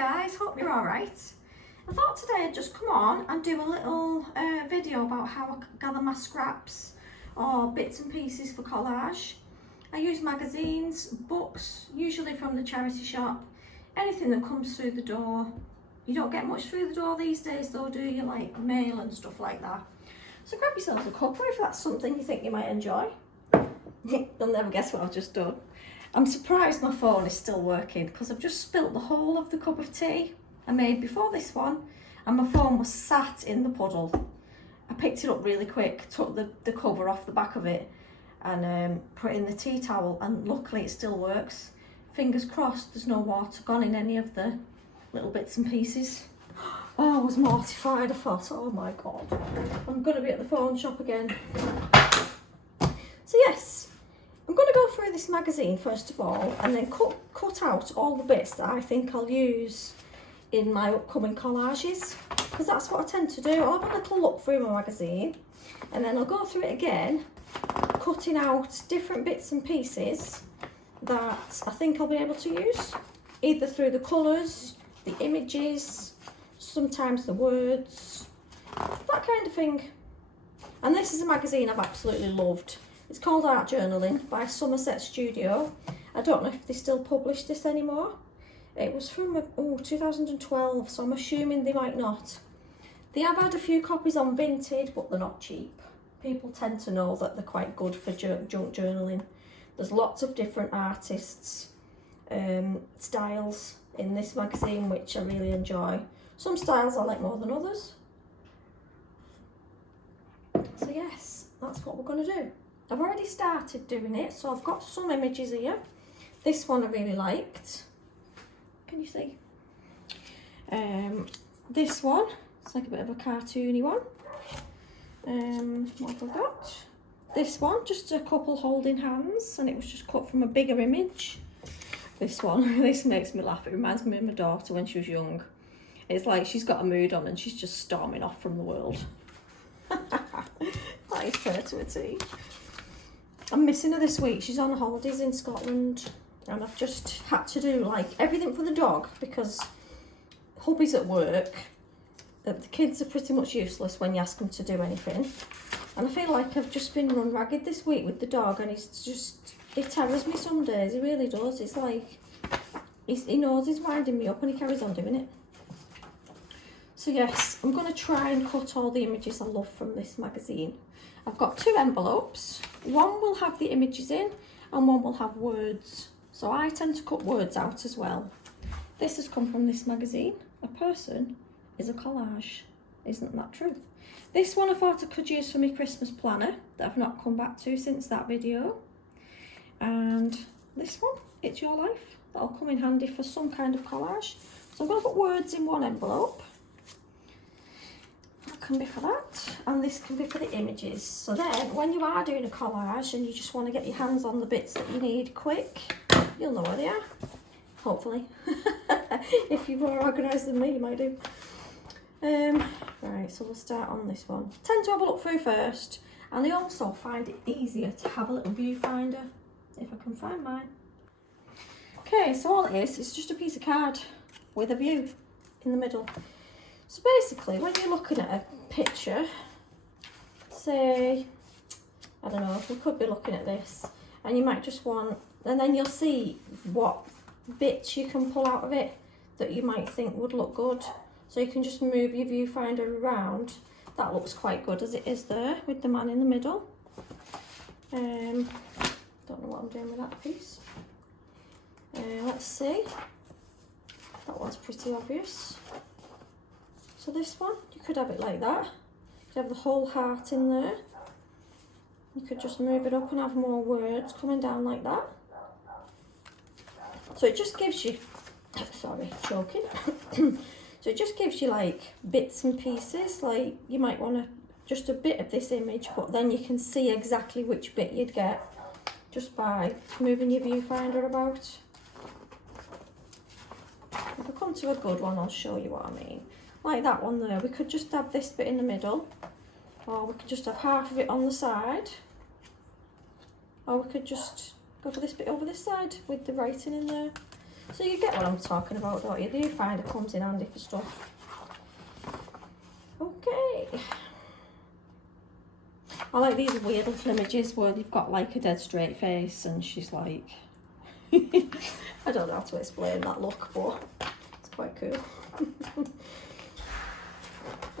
guys, hope you're alright. I thought today I'd just come on and do a little video about how I gather my scraps or bits and pieces for collage. I use magazines, books, usually from the charity shop, anything that comes through the door. You don't get much through the door these days though, do you? Like mail and stuff like that. So grab yourselves a cuppa if that's something you think you might enjoy. You'll never guess what I've just done. I'm surprised my phone is still working because I've just spilt the whole of the cup of tea I made before this one and my phone was sat in the puddle. I picked it up really quick, took the cover off the back of it and put it in the tea towel, and luckily it still works. Fingers crossed there's no water gone in any of the little bits and pieces. Oh, I was mortified. I thought, oh my god, I'm going to be at the phone shop again. So yes, I'm going to go through this magazine first of all and then cut out all the bits that I think I'll use in my upcoming collages, because that's what I tend to do. I'll have a little look through my magazine and then I'll go through it again, cutting out different bits and pieces that I think I'll be able to use, either through the colours, the images, sometimes the words, that kind of thing. And this is a magazine I've absolutely loved. It's called Art Journaling by Somerset Studio. I don't know if they still publish this anymore. It was from 2012, so I'm assuming they might not. They have had a few copies on Vinted, but they're not cheap. People tend to know that they're quite good for junk journaling. There's lots of different artists' styles in this magazine, which I really enjoy. Some styles I like more than others. So yes, that's what we're going to do. I've already started doing it, so I've got some images here. This one I really liked. Can you see? This one, it's like a bit of a cartoony one. What have I got? This one, just a couple holding hands, and it was just cut from a bigger image. This one, this makes me laugh. It reminds me of my daughter when she was young. It's like she's got a mood on and she's just storming off from the world. That is her to a T. I'm missing her this week. She's on holidays in Scotland and I've just had to do like everything for the dog because hubby's at work. The kids are pretty much useless when you ask them to do anything. And I feel like I've just been run ragged this week with the dog, and he terrors me some days. He really does. It's like he knows he's winding me up and he carries on doing it. So yes, I'm going to try and cut all the images I love from this magazine. I've got 2 envelopes. One will have the images in and one will have words. So I tend to cut words out as well. This has come from this magazine. A person is a collage. Isn't that true? This one I thought I could use for my Christmas planner that I've not come back to since that video. And this one, It's Your Life. That'll come in handy for some kind of collage. So I'm going to put words in one envelope. That can be for that, and this can be for the images. So then when you are doing a collage and you just want to get your hands on the bits that you need quick, you'll know where they are, hopefully. If you're more organised than me, you might do. Right, so we'll start on this one. Tend to have a look through first, and I also find it easier to have a little viewfinder, if I can find mine. Okay, so all it is just a piece of card with a view in the middle. So basically, when you're looking at a picture, say, I don't know, we could be looking at this, and you might just want, and then you'll see what bits you can pull out of it that you might think would look good. So you can just move your viewfinder around. That looks quite good as it is there with the man in the middle. Don't know what I'm doing with that piece. Let's see. That one's pretty obvious. So this one, you could have it like that. You could have the whole heart in there. You could just move it up and have more words coming down like that. So it just gives you, sorry, choking. So it just gives you like bits and pieces, like you might want just a bit of this image, but then you can see exactly which bit you'd get just by moving your viewfinder about. If I come to a good one, I'll show you what I mean. Like that one there, we could just have this bit in the middle, or we could just have half of it on the side, or we could just go for this bit over this side with the writing in there. So you get what I'm talking about, don't you? The viewfinder comes in handy for stuff. Okay. I like these weird little images where you've got like a dead straight face and she's like... I don't know how to explain that look, but it's quite cool.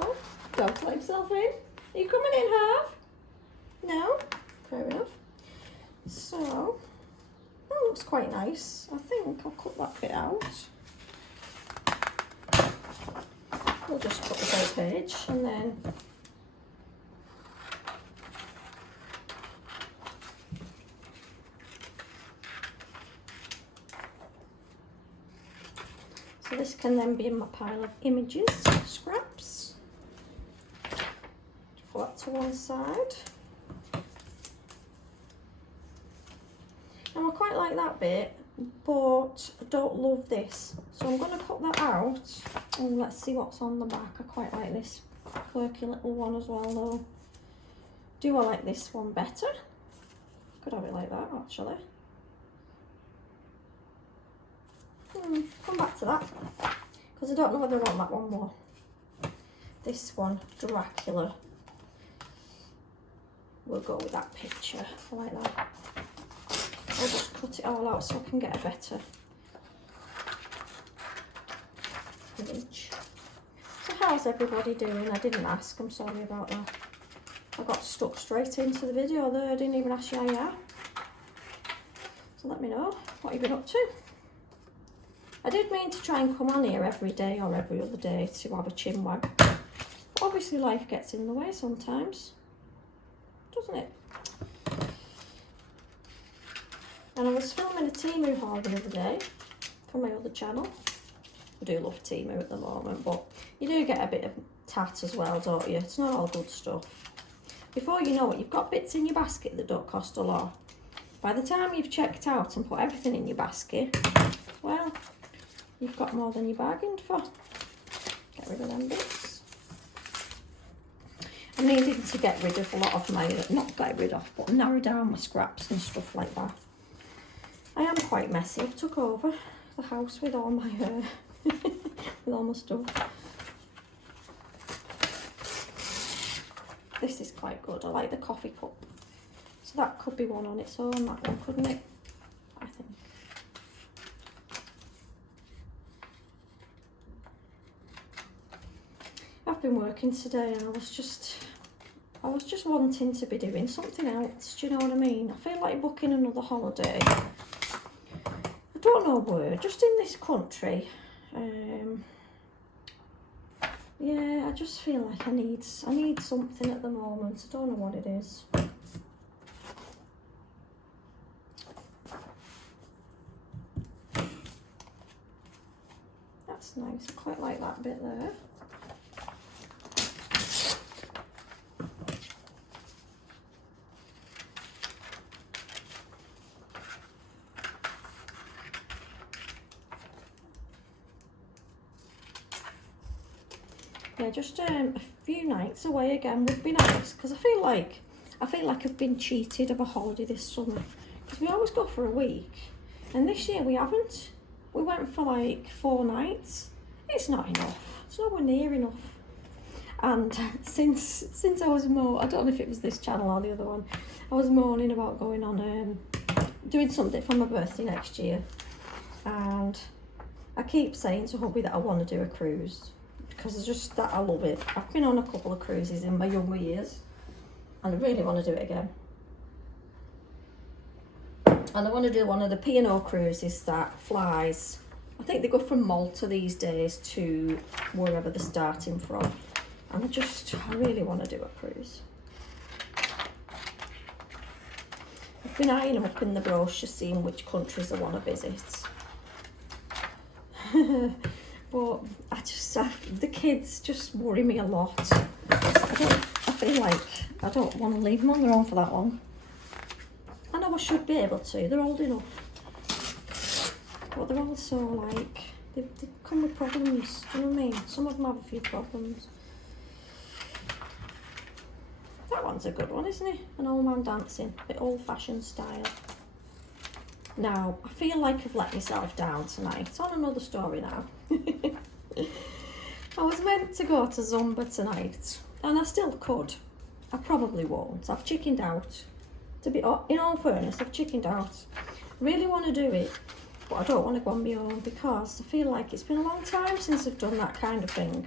Oh, dog's let himself in. Are you coming in, Harv? No? Fair enough. So, that looks quite nice. I think I'll cut that bit out. We'll just cut the whole page and then so this can then be in my pile of images, scraps. Put that to one side. And I quite like that bit, but I don't love this. So I'm going to cut that out and let's see what's on the back. I quite like this quirky little one as well though. Do I like this one better? Could have it like that actually. Come back to that because I don't know whether I want that one more. This one, Dracula. We'll go with that picture. I like that. I'll just cut it all out so I can get a better image. So how's everybody doing? I didn't ask, I'm sorry about that. I got stuck straight into the video there, I didn't even ask you how you are. So let me know what you've been up to. I did mean to try and come on here every day or every other day to have a chin wag. But obviously life gets in the way sometimes, doesn't it? And I was filming a Temu haul the other day for my other channel. I do love Temu at the moment, but you do get a bit of tat as well, don't you? It's not all good stuff. Before you know it, you've got bits in your basket that don't cost a lot. By the time you've checked out and put everything in your basket, well, you've got more than you bargained for. Get rid of them bits. I'm needing to get rid of a lot of my, not get rid of, but narrow down my scraps and stuff like that. I am quite messy. I've took over the house with all my with all my stuff. This is quite good. I like the coffee cup. So that could be one on its own, that one, couldn't it? I think. I've been working today and I was just wanting to be doing something else, do you know what I mean? I feel like booking another holiday. I don't know where, just in this country. Yeah, I just feel like I need something at the moment. I don't know what it is. That's nice. I quite like that bit there. Yeah, just a few nights away again would be nice because I feel like I've been cheated of a holiday this summer because we always go for a week and this year we haven't. We went for like 4 nights. It's not enough. It's nowhere near enough. And since I was I don't know if it was this channel or the other one, I was moaning about going on doing something for my birthday next year, and I keep saying to hubby that I want to do a cruise. Because it's just that I love it. I've been on a couple of cruises in my younger years and I really want to do it again. And I want to do one of the P&O cruises that flies, I think they go from Malta these days to wherever they're starting from. And I really want to do a cruise. I've been eyeing them up in the brochure, seeing which countries I want to visit. But the kids just worry me a lot. I feel like I don't want to leave them on their own for that long. I know I should be able to, they're old enough. But they're also like, they come with problems, do you know what I mean? Some of them have a few problems. That one's a good one, isn't it? An old man dancing, a bit old fashioned style. Now, I feel like I've let myself down tonight. It's on another story now. I was meant to go to Zumba tonight, and I still could. I probably won't. I've chickened out. In all fairness, I've chickened out. I really want to do it, but I don't want to go on my own because I feel like it's been a long time since I've done that kind of thing.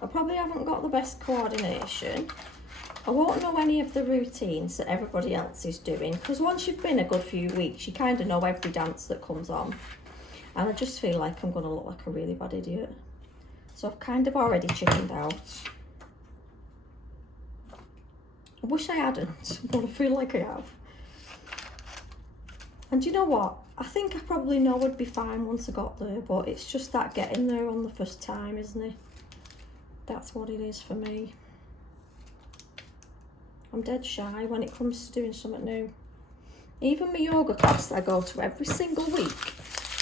I probably haven't got the best coordination. I won't know any of the routines that everybody else is doing, because once you've been a good few weeks, you kind of know every dance that comes on. And I just feel like I'm going to look like a really bad idiot. So I've kind of already chickened out. I wish I hadn't, but I feel like I have. And you know what? I think I probably know I'd be fine once I got there, but it's just that getting there on the first time, isn't it? That's what it is for me. I'm dead shy when it comes to doing something new. Even my yoga class that I go to every single week,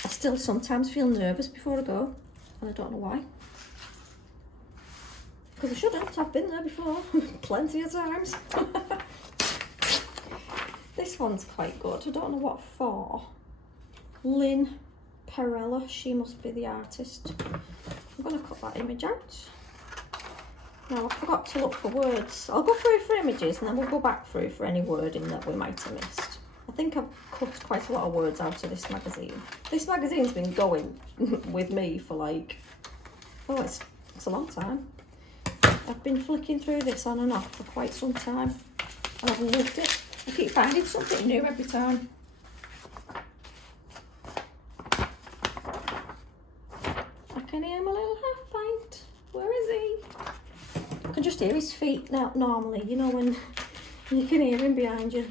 I still sometimes feel nervous before I go, and I don't know why. Because I shouldn't, I've been there before, plenty of times. This one's quite good, I don't know what for. Lynn Perella, she must be the artist. I'm going to cut that image out. Now, I forgot to look for words. I'll go through for images and then we'll go back through for any wording that we might have missed. I think I've cut quite a lot of words out of this magazine. This magazine's been going with me for like, oh, it's a long time. I've been flicking through this on and off for quite some time, and I've loved it. I keep finding something new every time. I can hear my little half pint. Where is he? I can just hear his feet now normally, you know, when you can hear him behind you.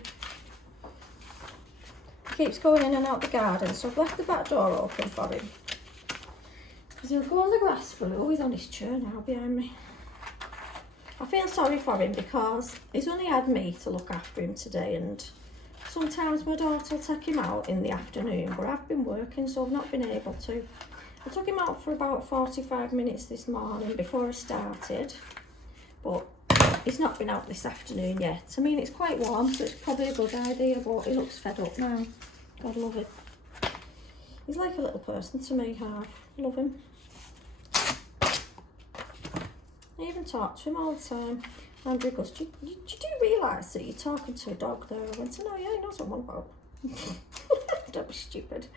He keeps going in and out the garden, so I've left the back door open for him. Because he'll go on the grass for oh, he's on his chair now behind me. I feel sorry for him because he's only had me to look after him today, and sometimes my daughter will take him out in the afternoon, but I've been working, so I've not been able to. I took him out for about 45 minutes this morning before I started, but he's not been out this afternoon yet. I mean, it's quite warm, so it's probably a good idea, but he looks fed up now. God love him. He's like a little person to me, Harv. Love him. I even talk to him all the time. Andrew goes, do you realise that you're talking to a dog there? I went, no, yeah, he knows what I'm on about. Don't be stupid.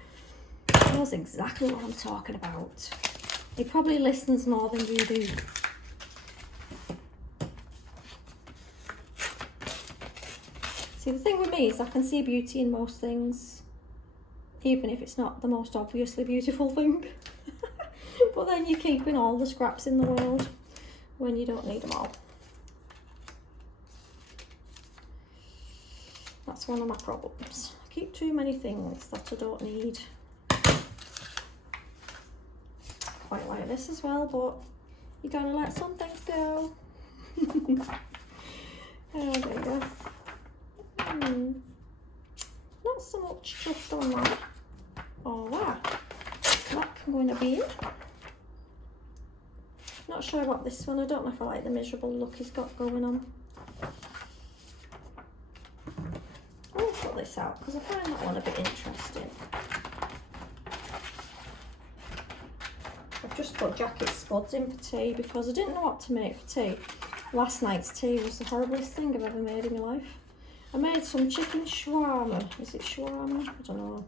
He knows exactly what I'm talking about. He probably listens more than you do. See, the thing with me is I can see beauty in most things, even if it's not the most obviously beautiful thing. But then you're keeping all the scraps in the world when you don't need them all. That's one of my problems. I keep too many things that I don't need. Quite like this as well, but you gotta let some things go. Oh, there you go. Not so much just on that. Oh, wow. That can go in a bin. Not sure about this one. I don't know if I like the miserable look he's got going on. I'll put this out because I find that one a bit interesting. I've just put jacket spuds in for tea because I didn't know what to make for tea. Last night's tea was the horriblest thing I've ever made in my life. I made some chicken shawarma. Is it shawarma? I don't know.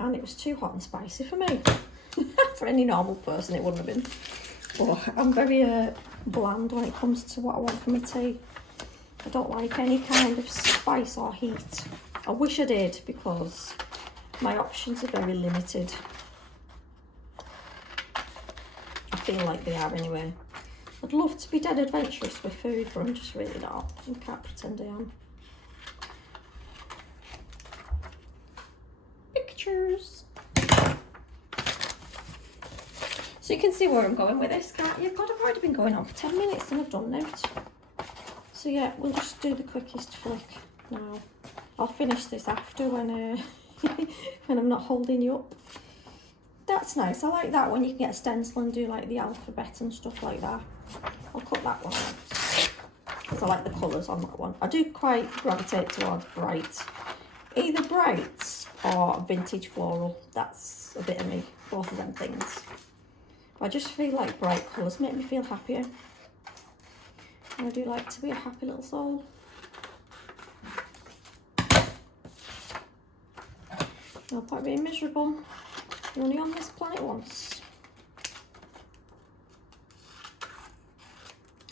And it was too hot and spicy for me. For any normal person it wouldn't have been. But I'm very bland when it comes to what I want for my tea. I don't like any kind of spice or heat. I wish I did because my options are very limited. I feel like they are anyway. I'd love to be dead adventurous with food, but I'm just really not. I can't pretend I am. Pictures. So you can see where I'm going with this, can't you? God, I've already been going on for 10 minutes and I've done notes. So yeah, we'll just do the quickest flick now. I'll finish this after when when I'm not holding you up. That's nice. I like that when you can get a stencil and do like the alphabet and stuff like that. I'll cut that one out. because I like the colours on that one. I do quite gravitate towards bright. Either bright or vintage floral. That's a bit of me, both of them things. I just feel like bright colours make me feel happier. And I do like to be a happy little soul. No point being miserable. You're only on this planet once.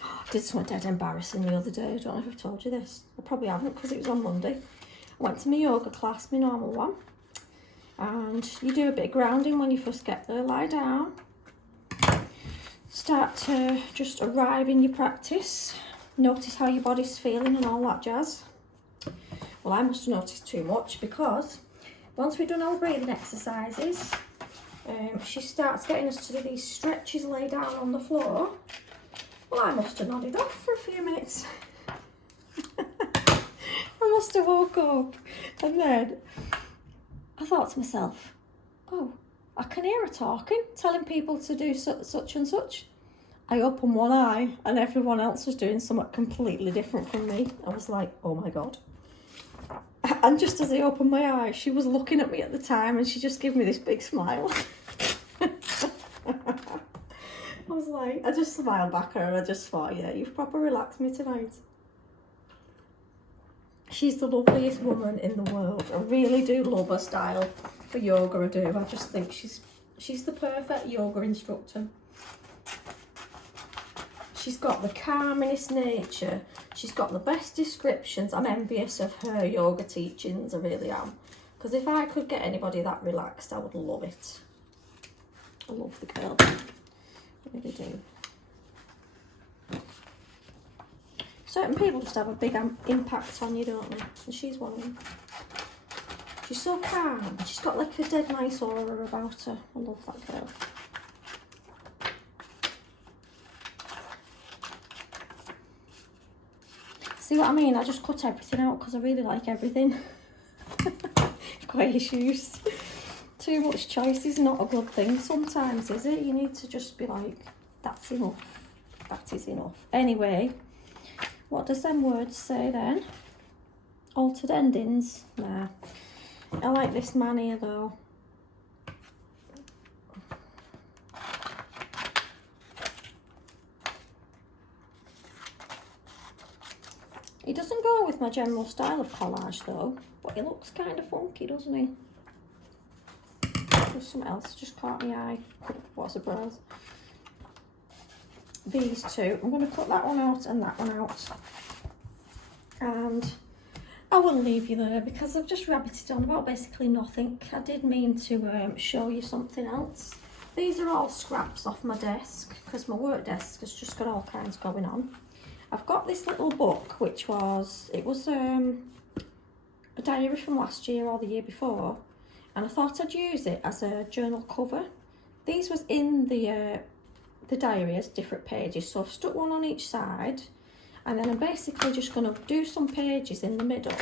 I did something dead embarrassing the other day. I don't know if I've told you this. I probably haven't because it was on Monday. I went to my yoga class, my normal one. And you do a bit of grounding when you first get there. Lie down. Start to just arrive in your practice. Notice how your body's feeling and all that jazz. Well, I must have noticed too much because once we've done our breathing exercises, she starts getting us to do these stretches lay down on the floor. Well, I must have nodded off for a few minutes. I must have woke up and then I thought to myself, oh, I can hear her talking, telling people to do such and such. I opened one eye and everyone else was doing something completely different from me. I was like, oh my God. And just as I opened my eye, she was looking at me at the time and she just gave me this big smile. I was like, I just smiled back at her and I just thought, yeah, you've proper relaxed me tonight. She's the loveliest woman in the world. I really do love her style for yoga, I do. I just think she's the perfect yoga instructor. She's got the calmest nature. She's got the best descriptions. I'm envious of her yoga teachings, I really am. Because if I could get anybody that relaxed, I would love it. I love the girl. I really do. Certain people just have a big impact on you, don't they? And she's one of them. She's so calm. She's got like a dead nice aura about her. I love that girl. See what I mean? I just cut everything out because I really like everything. Quite issues. Too much choice is not a good thing sometimes, is it? You need to just be like, that's enough. That is enough. Anyway, what does them words say then? Altered endings? Nah. I like this man here though. He doesn't go with my general style of collage though, but he looks kind of funky, doesn't he? There's something else just caught my eye. What a surprise. These two, I'm going to cut that one out and that one out. And I will leave you there because I've just rabbited on about basically nothing. I did mean to show you something else. These are all scraps off my desk because my work desk has just got all kinds going on. I've got this little book which was, it was a diary from last year or the year before, and I thought I'd use it as a journal cover. These was in the diary as different pages, so I've stuck one on each side, and then I'm basically just going to do some pages in the middle.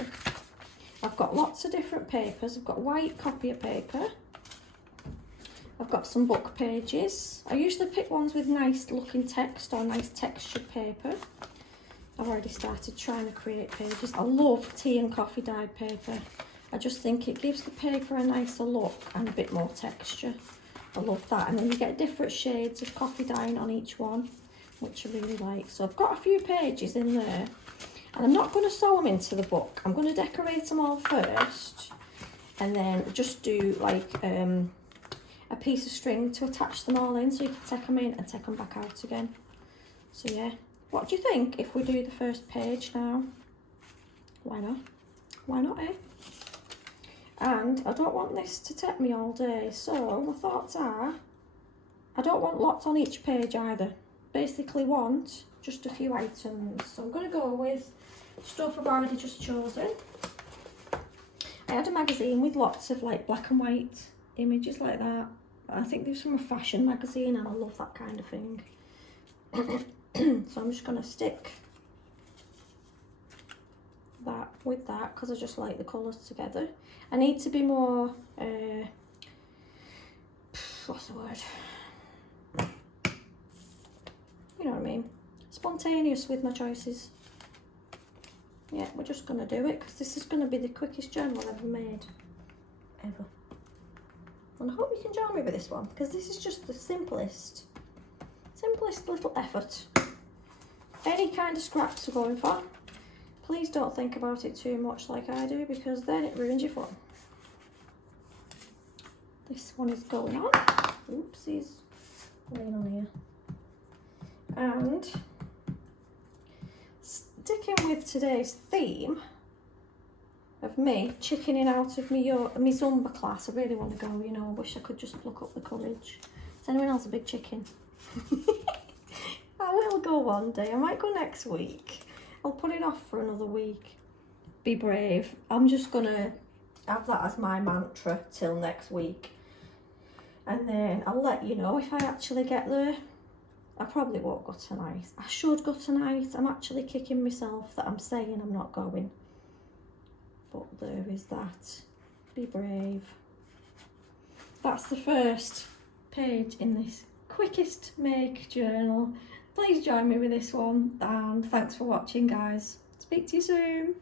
I've got lots of different papers. I've got white copy paper. I've got some book pages. I usually pick ones with nice looking text or nice textured paper. I've already started trying to create pages. I love tea and coffee dyed paper. I just think it gives the paper a nicer look and a bit more texture. I love that. And then you get different shades of coffee dyeing on each one, which I really like. So I've got a few pages in there. And I'm not going to sew them into the book. I'm going to decorate them all first. And then just do like a piece of string to attach them all in so you can take them in and take them back out again. So yeah. What do you think if we do the first page now? Why not? Why not, eh? And I don't want this to take me all day, so my thoughts are, I don't want lots on each page either. Basically want just a few items. So I'm going to go with stuff I've already just chosen. I had a magazine with lots of like black and white images like that. I think this was from a fashion magazine and I love that kind of thing. So I'm just going to stick that with that because I just like the colours together. I need to be more, what's the word? You know what I mean? Spontaneous with my choices. yeah, we're just going to do it because this is going to be the quickest journal I've ever made. Ever. And I hope you can join me with this one because this is just the simplest little effort. Any kind of scraps we're going for, please don't think about it too much like I do because then it ruins your fun. This one is going on. Oopsies. Laying on here. And sticking with today's theme of me chickening out of my Zumba class. I really want to go, you know, I wish I could just look up the college. Is anyone else a big chicken? I will go one day. I might go next week. I'll put it off for another week. Be brave. I'm just going to have that as my mantra till next week. And then I'll let you know if I actually get there. I probably won't go tonight. I should go tonight. I'm actually kicking myself that I'm saying I'm not going. But there is that. Be brave. That's the first page in this quickest make journal. Please join me with this one, and thanks for watching, guys. Speak to you soon.